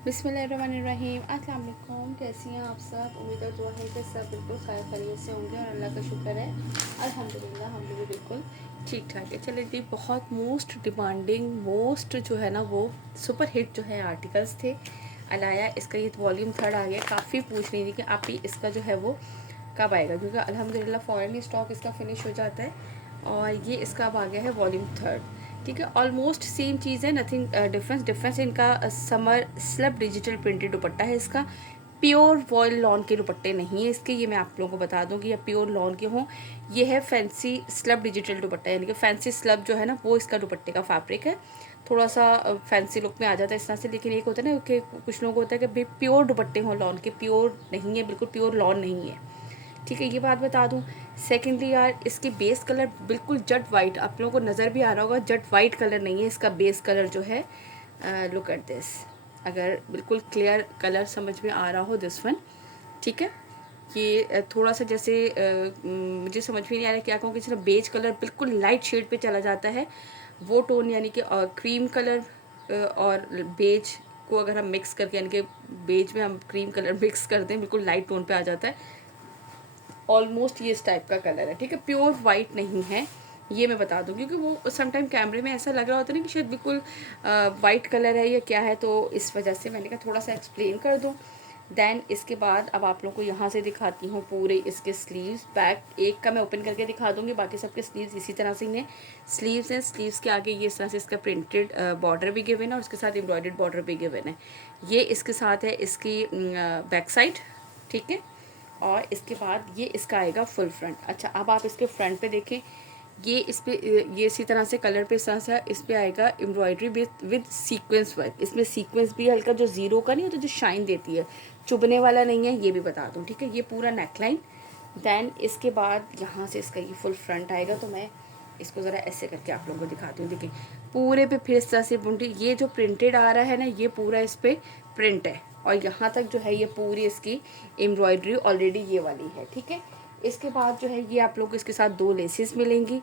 बिस्मिल्लाहिर्रहमानिर्रहीम। अस्सलाम वालेकुम। कैसी हैं आप सब? उम्मीद और दुआ है कि सब बिल्कुल खैर खैरियत से होंगे और अल्लाह का शुक्र है अल्हम्दुलिल्लाह हम भी बिल्कुल ठीक ठाक है। चलिए जी, बहुत मोस्ट डिमांडिंग मोस्ट जो है ना वो सुपर हिट जो है आर्टिकल्स थे अलाया, इसका ये वॉल्यूम 3 आ गया। काफ़ी पूछ रही थी कि आप ही इसका जो है वो कब आएगा, क्योंकि अल्हम्दुलिल्लाह फ़ॉरेन स्टॉक इसका फिनिश हो जाता है और ये इसका अब आ गया है वॉल्यूम 3। ठीक है, ऑलमोस्ट सेम चीज़ है, नथिंग डिफरेंस इनका समर स्लब डिजिटल प्रिंटेड दुपट्टा है इसका। प्योर वॉयल लॉन के दुपट्टे नहीं है इसके, ये मैं आप लोगों को बता दूं कि ये प्योर लॉन के हों। ये है फैंसी स्लब डिजिटल दुपट्टा, यानी कि फैंसी स्लब जो है ना वो इसका दुपट्टे का फैब्रिक है। थोड़ा सा फैंसी लुक में आ जाता है इस तरह से, लेकिन एक होता है ना कि कुछ लोग होता है कि भाई प्योर दुपट्टे हों लॉन के, प्योर नहीं है, बिल्कुल प्योर लॉन नहीं है। ठीक है, ये बात बता दूं। सेकेंडली यार, इसकी बेस कलर बिल्कुल जट वाइट, आप लोगों को नज़र भी आ रहा होगा, जट वाइट कलर नहीं है इसका बेस कलर जो है। लुक एट दिस, अगर बिल्कुल क्लियर कलर समझ में आ रहा हो दिस वन। ठीक है, ये थोड़ा सा जैसे मुझे समझ में नहीं आ रहा क्या कहूँ, किसी बेज कलर बिल्कुल लाइट शेड पे चला जाता है वो टोन, यानी कि क्रीम कलर और बेज को अगर हम मिक्स करके, यानी कि बेज में हम क्रीम कलर मिक्स करते हैं, बिल्कुल लाइट टोन पे आ जाता है। ऑलमोस्ट ये इस टाइप का कलर है। ठीक है, प्योर वाइट नहीं है, ये मैं बता दूं, क्योंकि वो समटाइम कैमरे में ऐसा लग रहा होता है ना कि शायद बिल्कुल वाइट कलर है या क्या है, तो इस वजह से मैंने कहा थोड़ा सा एक्सप्लेन कर दूं। देन इसके बाद अब आप लोगों को यहाँ से दिखाती हूँ पूरे इसके स्लीव्स। बैक एक का मैं ओपन करके दिखा दूंगी, बाकी सबके स्लीव्स इसी तरह से ही हैं। स्लीव्स हैं, स्लीव्स के आगे ये इस तरह से इसका प्रिंटेड बॉर्डर भी गिवन है और उसके साथ एम्ब्रॉयडर्ड बॉर्डर भी गिवन है। ये इसके साथ है इसकी बैक साइड। ठीक है, और इसके बाद ये इसका आएगा फुल फ्रंट। अच्छा, अब आप इसके फ्रंट पे देखें, ये इस पे ये इसी तरह से कलर पे साथ साथ इस पे आएगा एम्ब्रॉयडरी विद सीक्वेंस वर्क। इसमें सीक्वेंस भी हल्का जो जीरो का नहीं होता, जो शाइन देती है, चुभने वाला नहीं है, ये भी बता दूं। ठीक है, ये पूरा नेकलाइन। देन इसके बाद यहाँ से इसका ये फुल फ्रंट आएगा, तो मैं इसको ज़रा ऐसे करके आप लोगों को दिखाती हूँ। देखिए पूरे पे फिर इस तरह से बुंटी, ये जो प्रिंटेड आ रहा है ना ये पूरा इस पर प्रिंट है, और यहाँ तक जो है ये पूरी इसकी एम्ब्रॉयडरी ऑलरेडी ये वाली है। ठीक है, इसके बाद जो है ये आप लोग को इसके साथ 2 लेसेस मिलेंगी।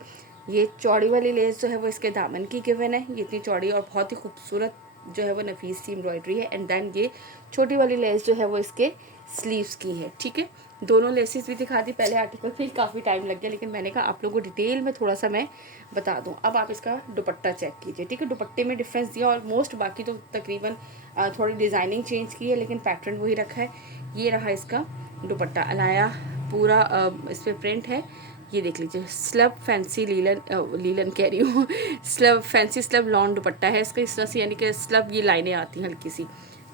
ये चौड़ी वाली लेस जो है वो इसके दामन की गिवन है, ये इतनी चौड़ी और बहुत ही खूबसूरत जो है वो नफीस सी एम्ब्रॉयडरी है। एंड देन ये छोटी वाली लेस जो है वो इसके स्लीव्स की है। ठीक है, दोनों लेसेस भी दिखा दी, पहले आर्टिकल पे काफ़ी टाइम लग गया, लेकिन मैंने कहा आप लोगों को डिटेल में थोड़ा सा मैं बता दूं। अब आप इसका दुपट्टा चेक कीजिए। ठीक है, दुपट्टे में डिफरेंस दिया ऑलमोस्ट, बाकी तो तकरीबन थोड़ी डिज़ाइनिंग चेंज की है, लेकिन पैटर्न वही रखा है। ये रहा इसका दुपट्टा, अलाया पूरा इस पर प्रिंट है। ये देख लीजिए, स्लब फैंसी लीलन लीलन कह रही हूँ स्लब फैंसी स्लब लॉन दुपट्टा है इसका, इस तरह से, यानी कि स्लब ये लाइनें आती हैं हल्की सी।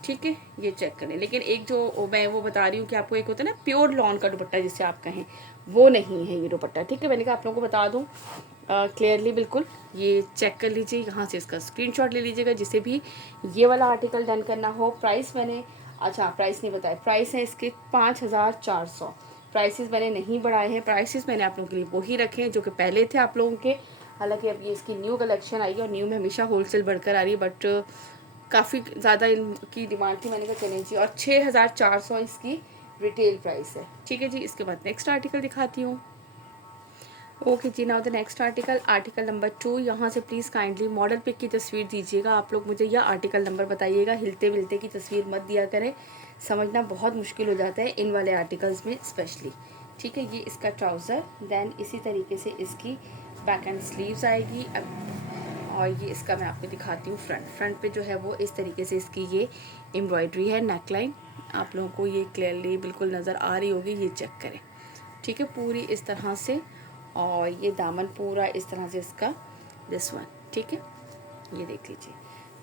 ठीक है, ये चेक करें। लेकिन एक जो मैं वो बता रही हूँ कि आपको एक होता है ना प्योर लॉन का दुपट्टा जिसे आप कहें, वो नहीं है ये दुपट्टा। ठीक है, मैंने कहा आप लोगों को बता दूँ क्लियरली बिल्कुल। ये चेक कर लीजिए, यहाँ से इसका स्क्रीनशॉट ले लीजिएगा जिसे भी ये वाला आर्टिकल डन करना हो। प्राइस मैंने, अच्छा प्राइस नहीं बताया, प्राइस है इसके 5400। प्राइसेस मैंने नहीं बढ़ाए हैं, प्राइसेस मैंने आप लोगों के लिए वही रखे हैं जो कि पहले थे आप लोगों के। हालांकि अब ये इसकी न्यू कलेक्शन आई है और न्यू में हमेशा होलसेल बढ़कर आ रही है, बट काफ़ी ज़्यादा इनकी डिमांड थी, मैंने कहा चलें जी। और 6400 इसकी रिटेल प्राइस है। ठीक है जी, इसके बाद नेक्स्ट आर्टिकल दिखाती हूँ। ओके जी, now the next article, article number 2। यहाँ से प्लीज़ काइंडली मॉडल पिक की तस्वीर दीजिएगा आप लोग मुझे, या आर्टिकल नंबर बताइएगा, हिलते विलते की तस्वीर मत दिया करें, समझना बहुत मुश्किल हो जाता है इन वाले आर्टिकल्स में स्पेशली। ठीक है, ये इसका ट्राउज़र, देन इसी तरीके से इसकी बैक एंड स्लीव्स आएगी। अब और ये इसका मैं आपको दिखाती हूँ फ्रंट। फ्रंट पे जो है वो इस तरीके से इसकी ये एम्ब्रॉयडरी है, नेकलाइन आप लोगों को ये क्लियरली बिल्कुल नज़र आ रही होगी, ये चेक करें। ठीक है, पूरी इस तरह से, और ये दामन पूरा इस तरह से इसका दिस वन। ठीक है, ये देख लीजिए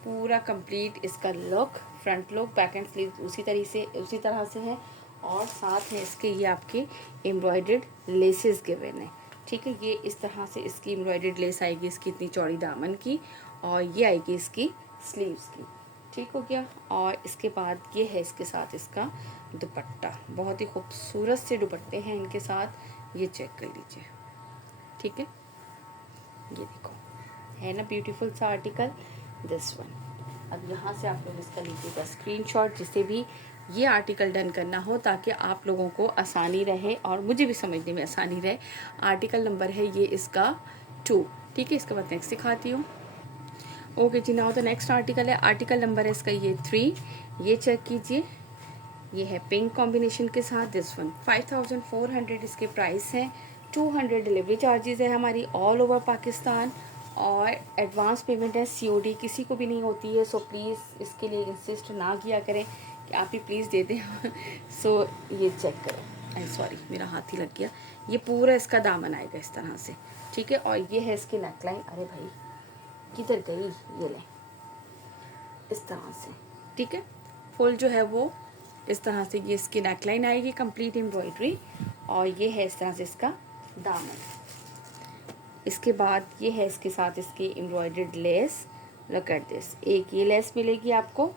पूरा कंप्लीट इसका look, front look, back and sleeve उसी तरह से है, और साथ में इसके ये आपके एम्ब्रॉयडर्ड लेसेस गिवन है। ठीक है, ये इस तरह से इसकी एम्ब्रॉयडर्ड लेस आएगी इसकी इतनी चौड़ी दामन की, और ये आएगी इसकी स्लीव्स की। ठीक हो गया, और इसके बाद ये है इसके साथ इसका दुपट्टा, बहुत ही खूबसूरत से दुपट्टे हैं इनके साथ, ये चेक कर लीजिए। ठीक है, ये देखो है ना ब्यूटीफुल सा आर्टिकल दिस वन। अब यहाँ से आप लोग इसका लीजिएगा स्क्रीनशॉट जिसे भी ये आर्टिकल डन करना हो, ताकि आप लोगों को आसानी रहे और मुझे भी समझने में आसानी रहे। आर्टिकल नंबर है ये इसका 2। ठीक है, इसके बाद नेक्स्ट दिखाती हूँ। ओके जी, नाउ द नेक्स्ट आर्टिकल है, आर्टिकल नंबर है इसका ये 3। ये चेक कीजिए, ये है पिंक कॉम्बिनेशन के साथ। दिस वन 5400 इसके प्राइस हैं। 200 डिलीवरी चार्जेस है हमारी ऑल ओवर पाकिस्तान, और एडवांस पेमेंट है COD किसी को भी नहीं होती है। सो प्लीज़ इसके लिए इंसिस्ट ना किया करें कि आप ही प्लीज़ दे दें। सो ये चेक करें, आई सॉरी मेरा हाथ ही लग गया। ये पूरा इसका दामन आएगा इस तरह से, ठीक है। और ये है इसकी नेकलाइन। अरे भाई किधर गई, ये लें इस तरह से, ठीक है। फुल जो है वो इस तरह से ये इसकी नेकलाइन आएगी, कंप्लीट एम्ब्रॉयडरी, और ये है इस तरह से इसका दामन। इसके बाद ये है इसके साथ इसकी embroidered less. Look at this, एक ये लेस मिलेगी आपको,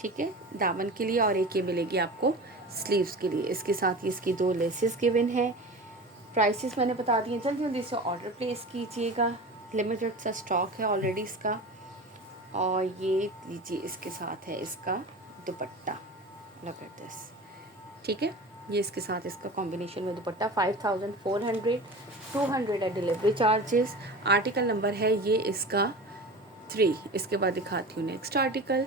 ठीक है, दामन के लिए, और एक ये मिलेगी आपको स्लीव्स के लिए। इसके साथ ही इसकी 2 लेसेस गिवन है। प्राइसेस मैंने बता दिए, जल्दी जल्दी से ऑर्डर प्लेस कीजिएगा, लिमिटेड सा स्टॉक है ऑलरेडी इसका। और ये लीजिए, इसके साथ है इसका दुपट्टा। लुक एट दिस, ठीक है, ये इसके साथ इसका कॉम्बिनेशन में दुपट्टा। 5400, 200 है डिलीवरी चार्जेस। आर्टिकल नंबर है ये इसका 3। इसके बाद दिखाती हूँ नेक्स्ट आर्टिकल।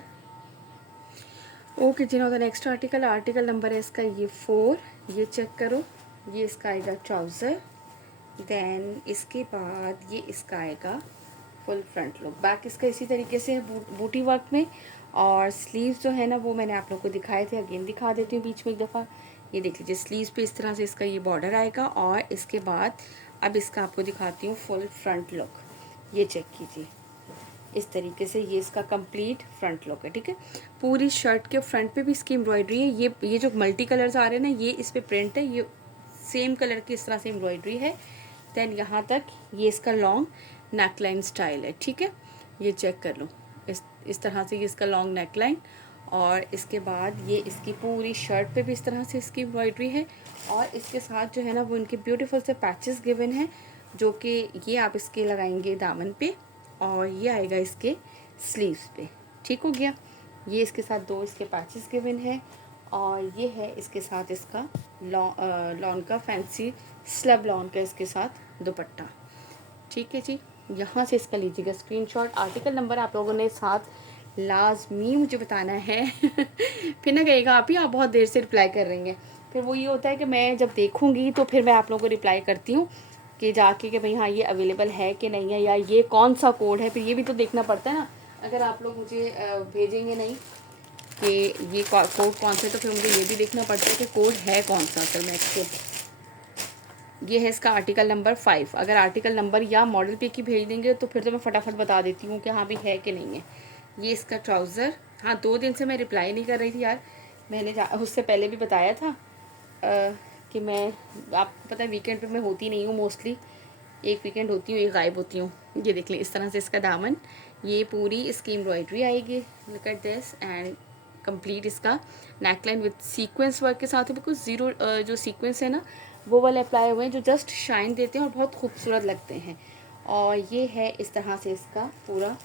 ओके जी, now the next article, article number है इसका ये 4। ये चेक करो, ये इसका आएगा ट्राउज़र। देन इसके बाद ये इसका आएगा फुल फ्रंट लुक। बैक इसका इसी तरीके से बूटी वर्क में, और स्लीव्स जो है ना वो मैंने आप लोग को दिखाए थे, अगेन दिखा देती हूँ बीच में एक दफ़ा। ये देख लीजिए, स्लीव्स पे इस तरह से इसका ये बॉर्डर आएगा, और इसके बाद अब इसका आपको दिखाती हूँ फुल फ्रंट लुक। ये चेक कीजिए, इस तरीके से ये इसका कंप्लीट फ्रंट लुक है, ठीक है। पूरी शर्ट के फ्रंट पे भी इसकी एम्ब्रॉयडरी है। ये जो मल्टी कलर्स आ रहे हैं ना, ये इस पे प्रिंट है, ये सेम कलर की इस तरह से एम्ब्रॉयडरी है। देन यहाँ तक ये इसका लॉन्ग नेकलाइन स्टाइल है, ठीक है। ये चेक कर लो, इस तरह से ये इसका लॉन्ग नेकलाइन, और इसके बाद ये इसकी पूरी शर्ट पे भी इस तरह से इसकी एम्ब्रॉयडरी है। और इसके साथ जो है ना वो इनके ब्यूटीफुल से पैचेस गिवन हैं, जो कि ये आप इसके लगाएंगे दामन पे, और ये आएगा इसके स्लीव्स पे, ठीक हो गया। ये इसके साथ 2 इसके पैचेस गिवन हैं, और ये है इसके साथ इसका लॉन का फैंसी स्लब लॉन का इसके साथ दुपट्टा, ठीक है जी। यहाँ से इसका लीजिएगा स्क्रीनशॉट। आर्टिकल नंबर आप लोगों ने साथ लाजमी मुझे बताना है। फिर ना कहेगा आप ही आप बहुत देर से रिप्लाई कर रही हैं, फिर वो ये होता है कि मैं जब देखूँगी तो फिर मैं आप लोगों को रिप्लाई करती हूँ कि जाके कि भाई हाँ ये अवेलेबल है कि नहीं है, या ये कौन सा कोड है। फिर ये भी तो देखना पड़ता है ना, अगर आप लोग मुझे भेजेंगे नहीं कि ये कोड कौन सा है, तो फिर मुझे ये भी देखना पड़ता है कि कोड है कौन सा असल में एक्चुअल। ये है इसका आर्टिकल नंबर 5। अगर आर्टिकल नंबर या मॉडल पे की भेज देंगे तो फिर तो मैं फटाफट बता देती हूँ कि हाँ भी है कि नहीं है। ये इसका ट्राउज़र, हाँ 2 दिन से मैं रिप्लाई नहीं कर रही थी यार, मैंने उससे पहले भी बताया था कि मैं, आपको पता है वीकेंड पे मैं होती नहीं हूँ मोस्टली, एक वीकेंड होती हूँ, एक गायब होती हूँ। ये देख लें, इस तरह से इसका दामन, ये पूरी इसकी एम्ब्रॉयडरी आएगी। Look at this, and complete इसका नेकलाइन विद सीक्वेंस वर्क के साथ है। बिल्कुल ज़ीरो जो सीक्वेंस है ना वो वाले अप्लाई हुए हैं, जो जस्ट शाइन देते हैं और बहुत खूबसूरत लगते हैं। और ये है इस तरह से इसका पूरा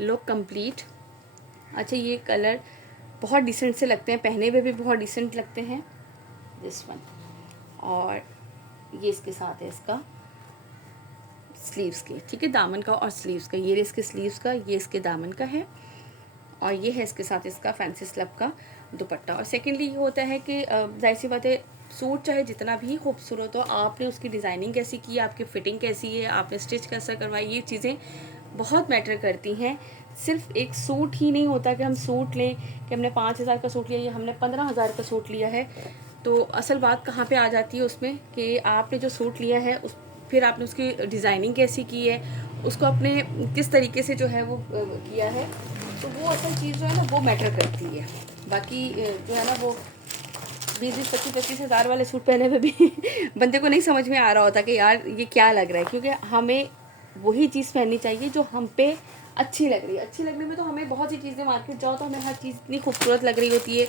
लुक कंप्लीट। अच्छा, ये कलर बहुत डिसेंट से लगते हैं, पहने हुए भी बहुत डिसेंट लगते हैं, दिस वन। और ये इसके साथ है इसका स्लीव्स के, ठीक है, दामन का और स्लीव्स का। ये इसके स्लीव्स का, ये इसके दामन का है, और ये है इसके साथ इसका फैंसी स्लब का दुपट्टा। और सेकेंडली ये होता है कि जाहिर सी बात है, सूट चाहे जितना भी खूबसूरत हो, आपने उसकी डिज़ाइनिंग कैसी की है, आपकी फ़िटिंग कैसी है, आपने स्टिच कैसा करवाई, ये चीज़ें बहुत मैटर करती हैं। सिर्फ एक सूट ही नहीं होता कि हम सूट लें कि हमने 5000 का सूट लिया या हमने 15000 का सूट लिया है। तो असल बात कहाँ पे आ जाती है उसमें कि आपने जो सूट लिया है उस फिर आपने उसकी डिज़ाइनिंग कैसी की है, उसको आपने किस तरीके से जो है वो किया है, तो वो असल चीज़ जो है ना वो मैटर करती है। बाकी जो है ना वो 20-25 हज़ार वाले सूट पहने हुए भी बंदे को नहीं समझ में आ रहा होता कि यार ये क्या लग रहा है, क्योंकि हमें वही चीज़ पहननी चाहिए जो हम पे अच्छी लग रही है। अच्छी लगने में तो हमें बहुत सी चीज़ें, मार्केट जाओ तो हमें हर चीज़ इतनी खूबसूरत लग रही होती है,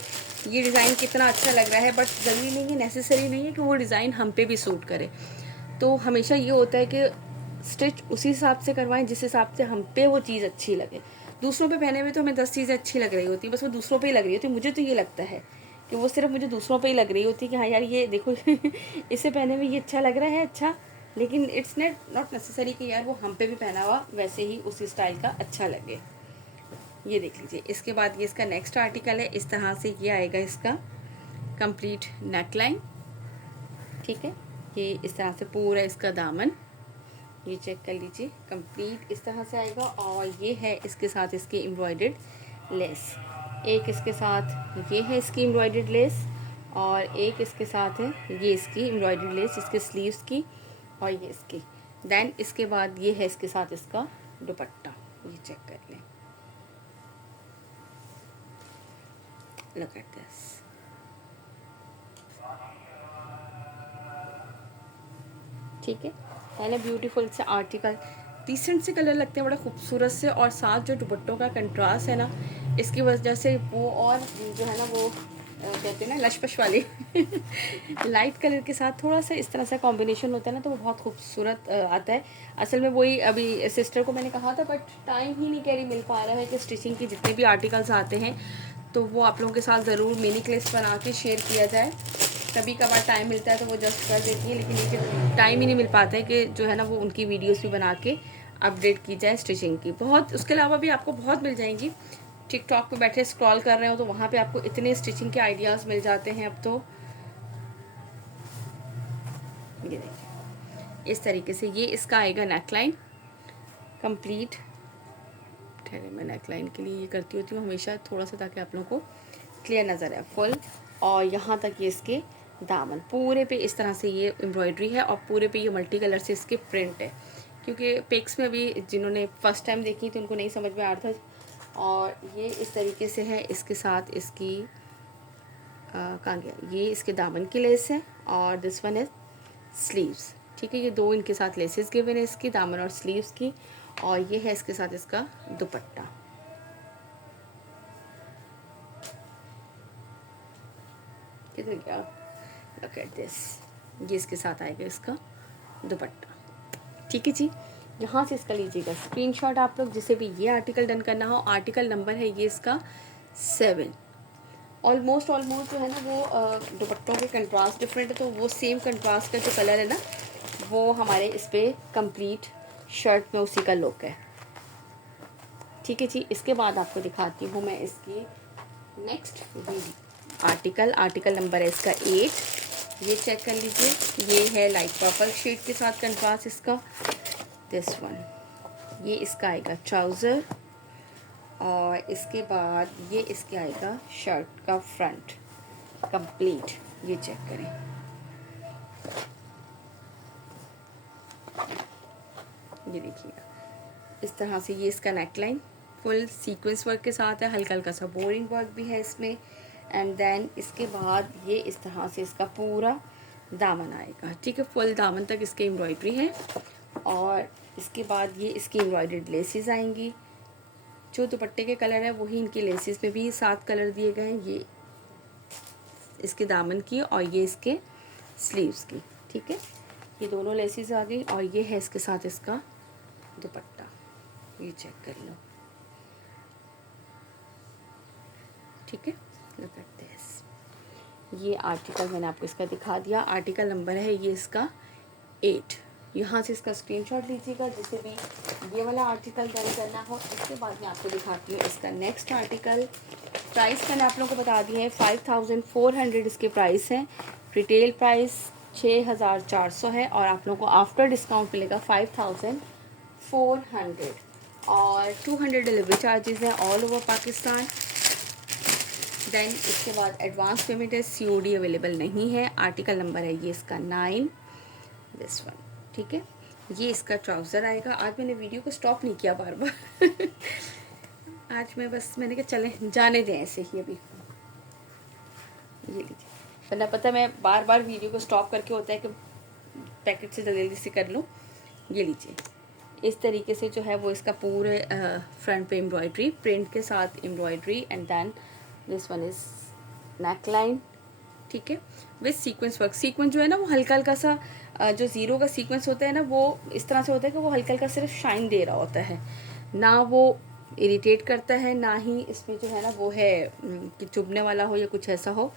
ये डिज़ाइन कितना अच्छा लग रहा है, बट ज़रूरी नहीं है, नेसेसरी नहीं है कि वो डिज़ाइन हम पे भी सूट करे। तो हमेशा ये होता है कि स्टिच उसी हिसाब से करवाएं जिस हिसाब से हम पे वो चीज़ अच्छी लगे। दूसरों पे पहने हुए तो हमें 10 चीज़ें अच्छी लग रही होती है, बस वो दूसरों पे ही लग रही होती है। मुझे तो ये लगता है कि वो सिर्फ मुझे दूसरों पे ही लग रही होती है कि हाँ यार ये देखो इससे पहने में ये अच्छा लग रहा है, अच्छा, लेकिन इट्स नॉट नेसेसरी कि यार वो हम पे भी पहना हुआ वैसे ही उसी स्टाइल का अच्छा लगे। ये देख लीजिए। इसके बाद ये इसका नेक्स्ट आर्टिकल है, इस तरह से ये आएगा इसका कंप्लीट नेकलाइन, ठीक है। ये इस तरह से पूरा इसका दामन, ये चेक कर लीजिए, कंप्लीट इस तरह से आएगा। और ये है इसके साथ इसकी एम्ब्रॉयडर्ड लेस, एक इसके साथ ये है इसकी एम्ब्रॉयडर्ड लेस, और एक इसके साथ है ये इसकी एम्ब्रॉयडर्ड लेस इसके स्लीव्स की, और ये इसकी। देन इसके बाद ये है इसके साथ इसका दुपट्टा, ये चेक कर लें, लुक एट दिस। ठीक है ना, ब्यूटीफुल से आर्टिकल, डिसेंट से कलर लगते हैं, बड़ा खूबसूरत से, और साथ जो दुपट्टों का कंट्रास्ट है ना, इसकी वजह से वो और जो है ना वो कहते हैं ना लशपश वाले लाइट कलर के साथ थोड़ा सा इस तरह से कॉम्बिनेशन होता है ना, तो वो बहुत खूबसूरत आता है। असल में वही अभी सिस्टर को मैंने कहा था, बट टाइम ही नहीं कैरी मिल पा रहा है कि स्टिचिंग की जितने भी आर्टिकल्स आते हैं तो वो आप लोगों के साथ ज़रूर मिनी क्लिप्स बना के शेयर किया जाए। कभी कभार टाइम मिलता है तो वो जस्ट कर देती है, लेकिन ये टाइम ही नहीं मिल पाता है कि जो है ना वो उनकी वीडियोस भी बना के अपडेट की जाए स्टिचिंग की। बहुत उसके अलावा भी आपको बहुत मिल जाएंगी, टिकटॉक पे बैठे स्क्रॉल कर रहे हो तो वहाँ पे आपको इतने स्टिचिंग के आइडियाज़ मिल जाते हैं अब तो। ये देखिए इस तरीके से ये इसका आएगा नेकलाइन कंप्लीट। ठहरे, मैं नेकलाइन के लिए ये करती होती हूँ हमेशा थोड़ा सा, ताकि आप लोगों को क्लियर नज़र है फुल। और यहाँ तक ये इसके दामन पूरे पे इस तरह से ये एम्ब्रॉयडरी है, और पूरे पे ये मल्टी कलर से इसके प्रिंट है, क्योंकि पिक्स में भी जिन्होंने फर्स्ट टाइम देखी थी उनको नहीं समझ में आ रहा था। और ये इस तरीके से है, इसके साथ इसकी कहाँ गया, ये इसके दामन की लेस है, और दिस वन इज स्लीव्स, ठीक है। ये दो इनके साथ लेसेस गिवन है इसकी, दामन और स्लीव्स की, और ये है इसके साथ इसका दुपट्टा। किधर गया, लुक एट दिस, ये इसके साथ आएगा इसका दुपट्टा, ठीक है जी। यहाँ से इसका लीजिएगा स्क्रीनशॉट आप लोग, जिसे भी ये आर्टिकल डन करना हो। आर्टिकल नंबर है ये इसका 7। ऑलमोस्ट जो है ना वो दुपट्टों के कंट्रास्ट डिफरेंट है, तो वो सेम कंट्रास्ट का जो कलर है ना वो हमारे इस पर कंप्लीट शर्ट में उसी का लुक है, ठीक है जी। इसके बाद आपको दिखाती हूँ मैं इसकी नेक्स्ट आर्टिकल नंबर है इसका 8। ये चेक कर लीजिए, ये है लाइट पर्पल शेड के साथ कंट्रास्ट इसका, दिस वन। ये इसका आएगा ट्राउज़र, और इसके बाद ये इसके आएगा शर्ट का फ्रंट कंप्लीट, ये चेक करें। ये देखिएगा इस तरह से ये इसका नेकलाइन फुल सीक्वेंस वर्क के साथ है, हल्का हल्का सा बोरिंग वर्क भी है इसमें। एंड देन इसके बाद ये इस तरह से इसका पूरा दामन आएगा, ठीक है, फुल दामन तक इसकी एम्ब्रॉयडरी है। और इसके बाद ये इसकी एम्ब्रॉयडर्ड लेसेस आएंगी, जो दुपट्टे के कलर है वही इनकी लेसेस में भी 7 कलर दिए गए हैं, ये इसके दामन की और ये इसके स्लीव्स की, ठीक है। ये दोनों लेसेस आ गई, और ये है इसके साथ इसका दुपट्टा, ये चेक कर लो, ठीक है। लुक एट दिस, ये आर्टिकल मैंने आपको इसका दिखा दिया। आर्टिकल नंबर है ये इसका 8। यहाँ से इसका स्क्रीनशॉट लीजिएगा जिसे भी ये वाला आर्टिकल डन करना हो। इसके बाद मैं आपको दिखाती हूँ इसका नेक्स्ट आर्टिकल। प्राइस मैंने आप लोगों को बता दिया है, 5400 इसके प्राइस हैं। रिटेल प्राइस 6400 है, और आप लोगों को आफ्टर डिस्काउंट मिलेगा 5400, और 200 डिलीवरी चार्जेस हैं ऑल ओवर पाकिस्तान। देन इसके बाद एडवांस पेमेंट है, COD अवेलेबल नहीं है। आर्टिकल नंबर है ये इसका 9, दिस वन, ठीक है। ये इसका ट्राउज़र आएगा। आज मैंने वीडियो को स्टॉप नहीं किया बार बार आज मैंने कहा चलें जाने दें ऐसे ही अभी। ये लीजिए, वरना पता मैं बार बार वीडियो को स्टॉप करके होता है कि पैकेट से जल्दी से कर लूँ। ये लीजिए इस तरीके से जो है वो इसका पूरे फ्रंट पे एम्ब्रॉयडरी, प्रिंट के साथ embroidery, and then this one is neckline, ठीक है, विथ सीक्वेंस वर्क। सीक्वेंस जो है ना वो हल्का हल्का सा जो ज़ीरो का सीक्वेंस होता है ना वो इस तरह से होता है कि वो हल्का हल्का सिर्फ शाइन दे रहा होता है, ना वो इरिटेट करता है, ना ही इसमें जो है ना वो है कि चुभने वाला हो या कुछ ऐसा हो।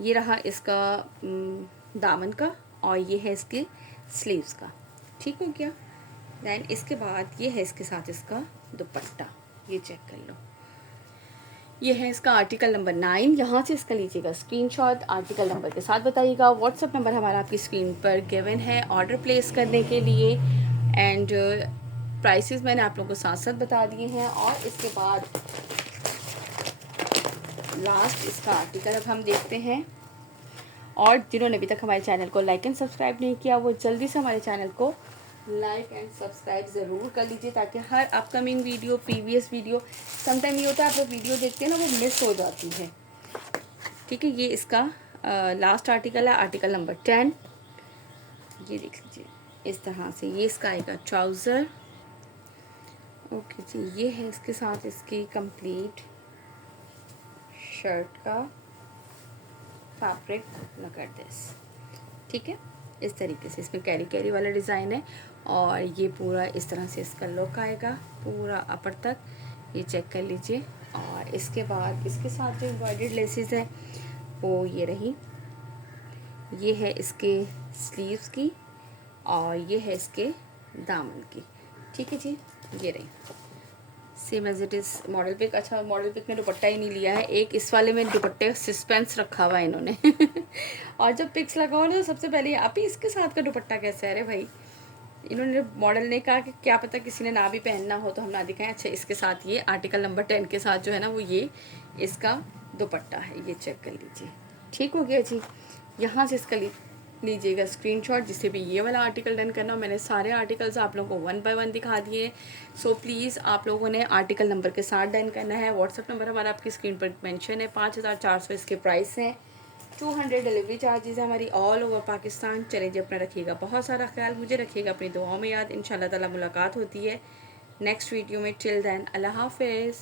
ये रहा इसका दामन का, और ये है इसके स्लीव्स का, ठीक हो गया। दैन इसके बाद ये है इसके साथ इसका दुपट्टा, ये चेक कर लो, ये है इसका आर्टिकल नंबर 9। यहाँ से इसका लीजिएगा स्क्रीनशॉट, आर्टिकल नंबर के साथ बताइएगा। व्हाट्सएप नंबर हमारा आपकी स्क्रीन पर गिवन है ऑर्डर प्लेस करने के लिए। एंड प्राइसेस मैंने आप लोगों को साथ साथ बता दिए हैं। और इसके बाद लास्ट इसका आर्टिकल अब हम देखते हैं। और जिन्होंने अभी तक हमारे चैनल को लाइक एंड सब्सक्राइब नहीं किया वो जल्दी से हमारे चैनल को लाइक एंड सब्सक्राइब ज़रूर कर लीजिए, ताकि हर upcoming video, previous video, sometime ये होता है आप लोग वीडियो देखते हैं ना, वो मिस हो जाती है। ठीक है, ये इसका लास्ट आर्टिकल है, आर्टिकल नंबर 10। ये देख लीजिए इस तरह से, ये इसका आएगा ट्राउज़र। ओके जी, ये है इसके साथ इसकी कंप्लीट शर्ट का फैब्रिक लगा दिस। ठीक है, इस तरीके से इसमें कैरी कैरी वाला डिज़ाइन है। और ये पूरा इस तरह से इसका लुक आएगा पूरा अपर तक, ये चेक कर लीजिए। और इसके बाद इसके साथ जो एम्ब्रॉयडर्ड लेसेस है वो ये रही, ये है इसके स्लीव्स की और ये है इसके दामन की। ठीक है जी, ये रही same as it is model pic. अच्छा, मॉडल पिक में दुपट्टा ही नहीं लिया है, एक इस वाले में दुपट्टे सस्पेंस रखा हुआ है इन्होंने और जब पिक्स लगाओ ना तो सबसे पहले आप ही इसके साथ का दुपट्टा कैसे है, अरे भाई इन्होंने मॉडल ने कहा कि क्या पता किसी ने ना भी पहनना हो तो हम ना दिखाएं। अच्छा, इसके साथ ये आर्टिकल नंबर 10 के साथ जो है ना वो ये इसका दुपट्टा है, ये चेक कर लीजिए। ठीक हो गया जी, यहाँ से इसका लीजिएगा स्क्रीनशॉट, जिससे भी ये वाला आर्टिकल डन करना। मैंने सारे आर्टिकल्स आप लोगों को 1 बाय 1 दिखा दिए। सो प्लीज़ आप लोगों ने आर्टिकल नंबर के साथ डन करना है। व्हाट्सअप नंबर हमारा आपकी स्क्रीन पर मेंशन है। 5400 इसके प्राइस हैं। 200 डिलीवरी चार्जेस है हमारी ऑल ओवर पाकिस्तान। चलें जी, अपना रखिएगा बहुत सारा ख्याल, मुझे रखिएगा अपनी दुआओं में याद। इंशाल्लाह ताला मुलाकात होती है नेक्स्ट वीडियो में। टिल देन अल्लाह हाफिज़।